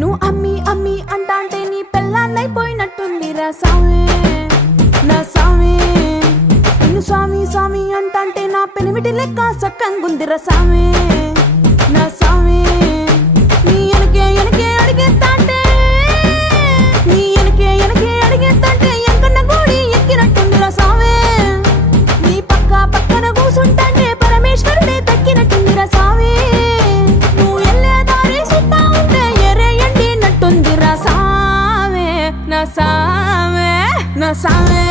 నువ్వు అమ్మి అమ్మి అంటాంటే నీ పెళ్ళాన్నైపోయినట్టుందిరా సామి నా సామి. నిన్ను స్వామి స్వామి అంటాంటే నా పెనిమిటి లెక్క సక్కంగుందిరా సామి నా సామి. నీ ఎనకే ఎనకే అడిగేస్తాంటే నీ ఎనకే ఎనకే అడిగేస్తాంటే ఎంకన్న గూడి ఎక్కినట్టుందిరా సామి. నీ పక్క పక్కన కూసుంటాంటే పరమేశ్వరుడే తక్కినట్టుందిరా సామి. నువ్వు ఎల్లే దారి సుత్తా ఉంటే ఎరే ఎండినట్టుందిరా సామి నా సామి నా సామి.